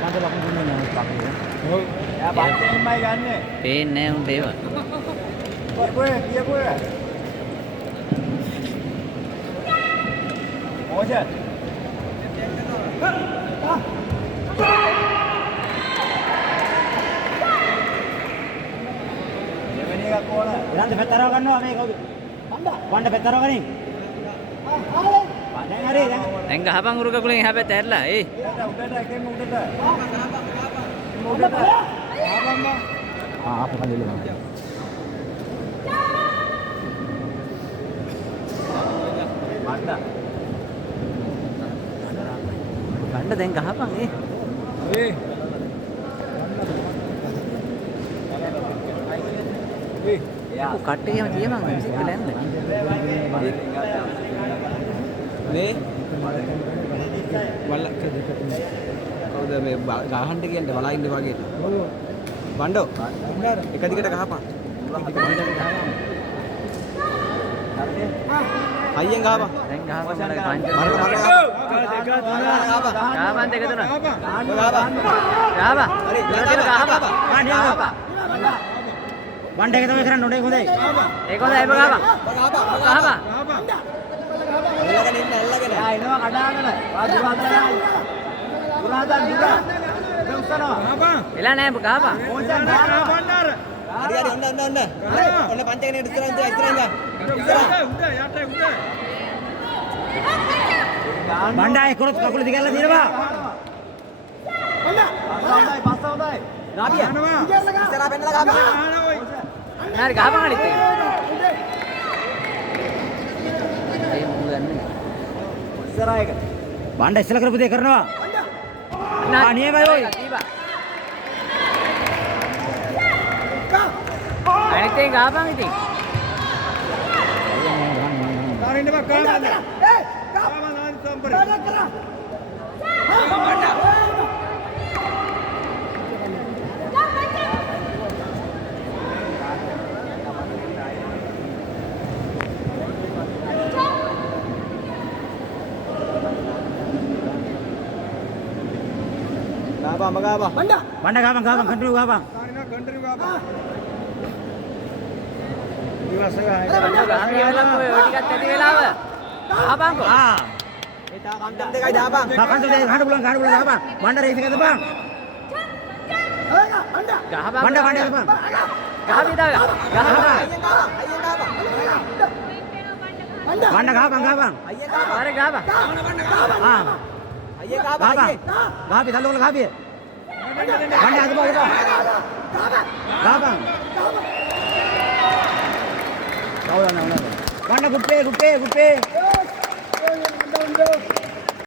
පන්ද ලකුණු දුන්නේ නැහැ පක්කේ. ඔව්. එයා පන්දෙන්මයි ගන්නෙ. පේන්නේ නැහැ උන්ට ඒවා. කොහෙ ගිය කොහෙ? මොජත්. දෙවෙනි එක කොහොන? ඉරන්ද පෙත්තරව ගන්නවා මේ කවුද? වණ්ඩ පෙත්තරව ගනින්. දැන් හරි දැන්. දැන් ගහපන් උරු කකුලෙන් එහා පැත්ත ඇරලා. උඩට එකෙන් උඩට. ආ අපේ කල්ලි ලම. මණ්ඩා. ගන්න දැන් ගහපන් ඒ. යා කට්ටියම තියමන් සික්කල යන්න. මේ වල කවුද මේ ගහන්න කියන්නේ බලා ඉන්න වගේ. බණ්ඩෝ එක දිගට ගහපන්. අයියෙන් ගහපන්. දැන් ගහපන් මල පංච. ගහපන් දෙක තුන. ගහපන්. හරි ගහපන්. ගහපන්. වණ්ඩ එක තමයි කරන්න උඩේ හොඳයි. ඒක හොඳයි ඒක ගහපන්. ගහපන්. එල්ලගෙන ඉන්න එල්ලගෙන. යා එනවා කඩාගෙන. වා දුරාදන්. දුරාදන් දුරා. දොස්සනවා. එලා නෑ ගහපන්. මොජත් ගහනවා. හරි හරි ඔන්න ඔන්න පංච කෙනෙක් ඉස්සරහින් ඉස්සරහින් වණ්ඩ ආයේ කරොත් කකුල දිගල්ලා තියෙනවා. පස්ස හොඳයි. රාබිය ඉස්සරහ පෙන්නලා ගහපන්. හරි ගහපන් අනිත් එක. ඒ මුළු ගන්න. ඉස්සරහ එක. වණ්ඩ ඉස්සලා කරපු දේ කරනවා. නියමයි ඔය. අනිත් එක ගහපන් ඉතින්. කාරින්න බා කාමන්න. කාමන්න ආන් සම්පරේ. ගහපන් වණ්ඩ ගහපන් කන්ටිනියු ගහපන්. කන්ටිනියු ගාපා. ගහන්නේ වෙලාව ඔය ටිකක් ඇති වෙලාව. ගහපන්කෝ. ආ. ඒ තා කන්ටම් දෙකයි දාපන්. කන්ට දෙක ගහන්න පුළුවන් ගහපන්. වණ්ඩ රේස් එක දපන්. ගහපන්. වණ්ඩ දපන්. ගහපි දාග. ගහපන්. වණ්ඩ ගහපන්. අයියෙන් ගහපන්. හරි ගහපන්. ආ. අයියෙන් ගහපන්. ගහපන්. ගහපි තල්ලෝල ගහපි. වණ්ඩ අදපන්. ගහපන්. වණ්ඩ කුප්පේ.